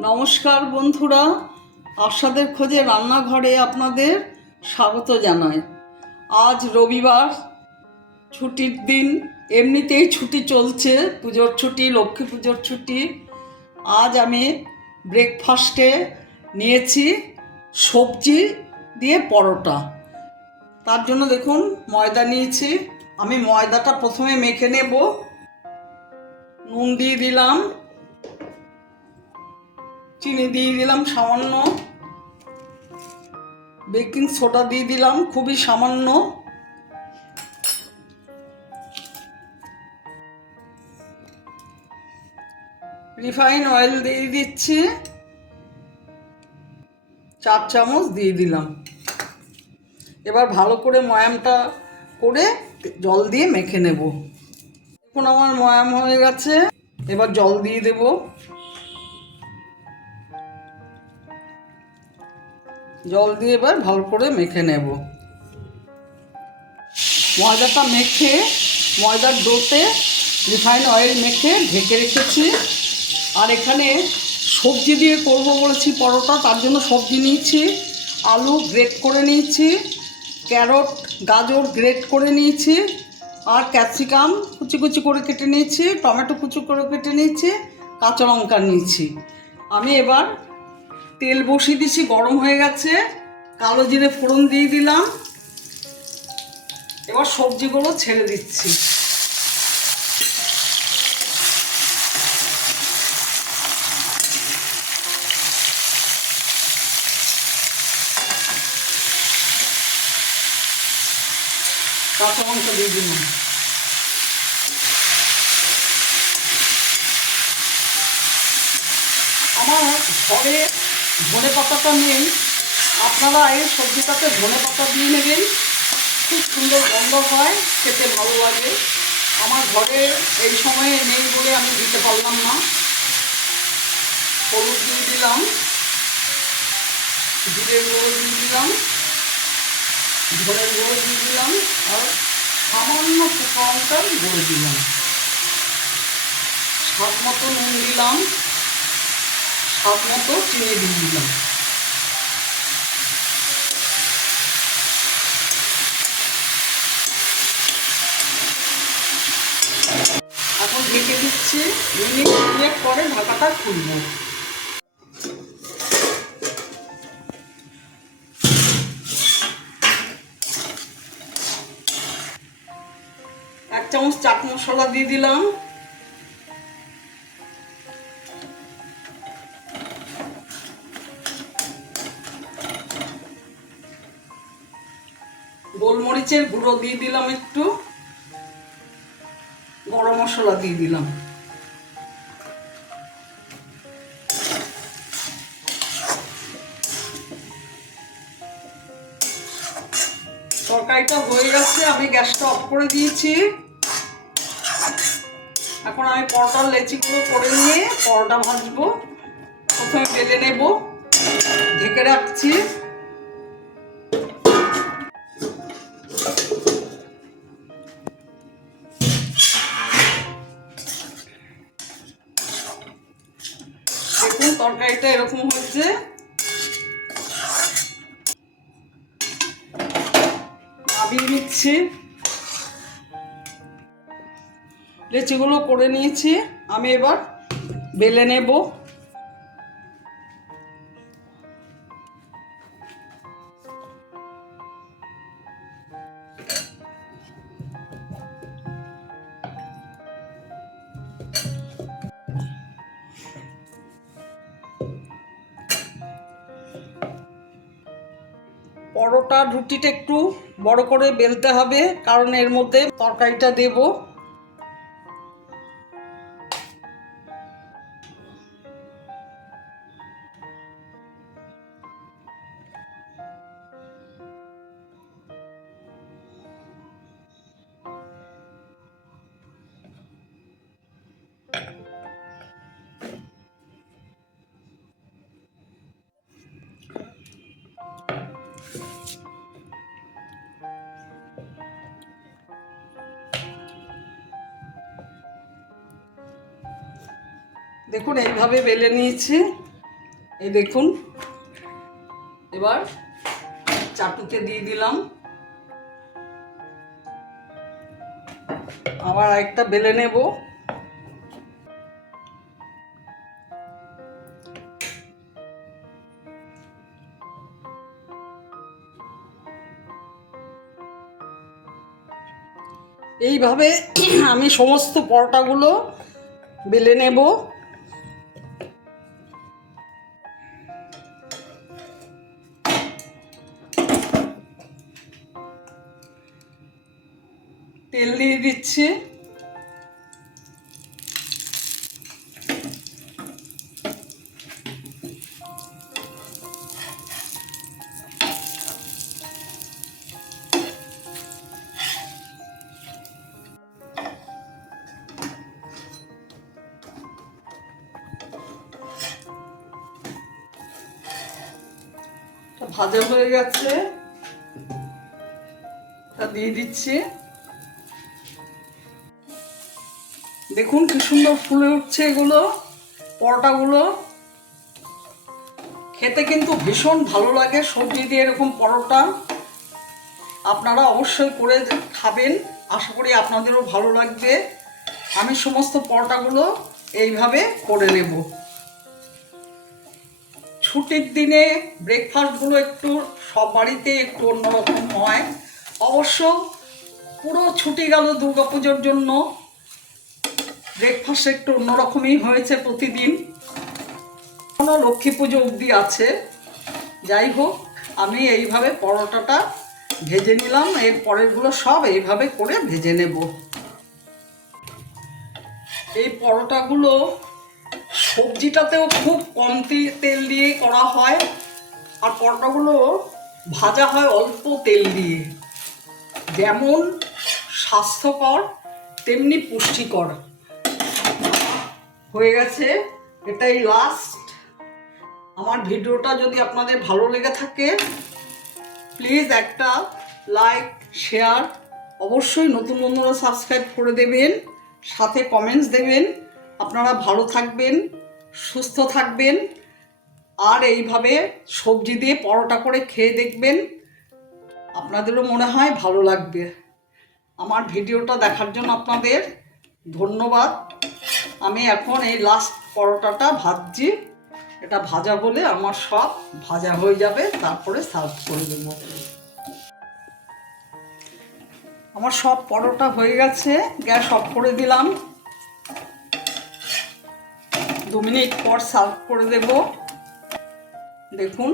নমস্কার বন্ধুরা, আশাদের খোঁজে রান্নাঘরে আপনাদের স্বাগত জানাই। আজ রবিবার, ছুটির দিন, এমনিতেই ছুটি চলছে, পুজোর ছুটি, লক্ষ্মী পুজোর ছুটি। আজ আমি ব্রেকফাস্টে নিয়েছি সবজি দিয়ে পরোটা। তার জন্য দেখুন, ময়দা নিয়েছি। আমি ময়দাটা প্রথমে মেখে নেব। নুন দিয়ে দিলাম। চিনি দিয়ে দিলাম, সামান্য। বেকিং সোডা দিয়ে দিলাম, খুবই সামান্য। রিফাইন অয়েল দিয়ে দিচ্ছি। চার চামচ দিয়ে দিলাম। এবার ভালো করে ময়ামটা করে জল দিয়ে মেখে নেব। এখন আমার ময়াম হয়ে গেছে। এবার জল দিয়ে দেবো। জল দিয়ে এবার ভালো করে মেখে নেব। ময়দাটা মেখে, ময়দার ডোতে রিফাইন অয়েল মেখে ঢেকে রেখেছি। আর এখানে সবজি দিয়ে করব বলেছি পরোটা, তার জন্য সবজি নিয়েছি। আলু গ্রেট করে নিয়েছি, ক্যারট, গাজর গ্রেট করে নিয়েছি, আর ক্যাপসিকাম কুচি কুচি করে কেটে নিয়েছি, টমেটো কুচি করে কেটে নিয়েছি, কাঁচা লঙ্কা নিয়েছি। আমি এবার তেল বসিয়ে দিছি গরম হয়ে গেছে। কালো জিরে ফোড়ন দিয়ে দিলাম। এবার সবজিগুলো ছেড়ে দিচ্ছি। কাঁচা দিয়ে আমার ঘরে ধনে পাতাটা নেই। আপনারা এই সবজিটাতে ধনে পাতা দিয়ে নেবেন। খুব সুন্দর গন্ধ হয়, খেতে ভালো লাগে। আমার ঘরে এই সময়ে নেই বলে আমি দিতে পারলাম না। হলুদ দিয়ে দিলাম। জিরের গুঁড়ো দিয়ে দিলাম। ধনের গুঁড়ো দিয়ে দিলাম। আর সামান্য শুকনোটা গুঁড়ো দিলাম। স্বাদ মতো নুন দিলাম। স্বাদ মতো চিনি দিয়ে দিলাম। এখন ঢেকে দিচ্ছি মিনিট পরে ঢাকাটা খুলব। এক চামচ চাট মশলা দিয়ে দিলাম। গোলমরিচের গুঁড়ো দিয়ে দিলাম একটু। গরম মশলা দিয়ে দিলাম। তরকারিটা হয়ে গেছে, আমি গ্যাসটা অফ করে দিয়েছি। এখন আমি পরোটার লেচিগুলো করে নিয়ে পরোটা ভাজবো। প্রথমে বেলে নেব, ঢেকে রাখছি। তরকারিটা এরকম হচ্ছে নাবিয়ে নিচ্ছি। লেচিগুলো করে নিয়েছি। আমি এবার বেলে নেব। পরোটা রুটিটা একটু বড় করে বেলতে হবে কারণ এর মধ্যে তরকারিটা দেব। দেখুন, এইভাবে বেলে নিয়েছি। এই দেখুন, এবার চাটুতে দিয়ে দিলাম। আবার একটা বেলে নেব। এইভাবে আমি সমস্ত পরোটাগুলো বেলে নেব। তেল দিয়ে দিচ্ছি। ভাজা হয়ে গেছে। তা দিয়ে দিচ্ছি। দেখুন কি সুন্দর ফুলে উঠছে এগুলো, পরোটাগুলো। খেতে কিন্তু ভীষণ ভালো লাগে, সবজি দিয়ে এরকম পরোটা। আপনারা অবশ্যই করে খাবেন, আশা করি আপনাদেরও ভালো লাগবে। আমি সমস্ত পরোটাগুলো এইভাবে করে নেব। ছুটির দিনে ব্রেকফাস্টগুলো একটু সব বাড়িতে একটু অন্যরকম হয়। অবশ্য পুরো ছুটি গেল দুর্গাপুজোর জন্য। ব্রেকফাস্ট একটু অন্যরকমই হয়েছে প্রতিদিন। কোনো লক্ষ্মী পুজো অবধি আছে। যাই হোক, আমি এইভাবে পরোটাটা ভেজে নিলাম। এর পরেরগুলো সব এইভাবে করে ভেজে নেব। এই পরোটাগুলো সবজিটাতেও খুব কম তেল দিয়ে করা হয়। আর পরোটাগুলো ভাজা হয় অল্প তেল দিয়ে। যেমন স্বাস্থ্যকর, তেমনি পুষ্টিকর। হয়ে গেছে। এটাই লাস্ট আমার ভিডিওটা যদি আপনাদের ভালো লেগে থাকে প্লিজ একটা লাইক শেয়ার অবশ্যই নতুন বন্ধুরা সাবস্ক্রাইব করে দেবেন, সাথে কমেন্টস দেবেন। আপনারা ভালো থাকবেন, সুস্থ থাকবেন, আর এইভাবে সবজি দিয়ে পরোটা করে খেয়ে দেখবেন। আপনাদেরও মনে হয় ভালো লাগবে। আমার ভিডিওটা দেখার জন্য আপনাদের ধন্যবাদ। আমি এখন এই লাস্ট পরোটাটা ভাজছি। এটা ভাজা বলে আমার সব ভাজা হয়ে যাবে, তারপরে সার্ভ করে দেবো আমার সব পরোটা হয়ে গেছে, গ্যাস অফ করে দিলাম। দু মিনিট পর সার্ভ করে দেব। দেখুন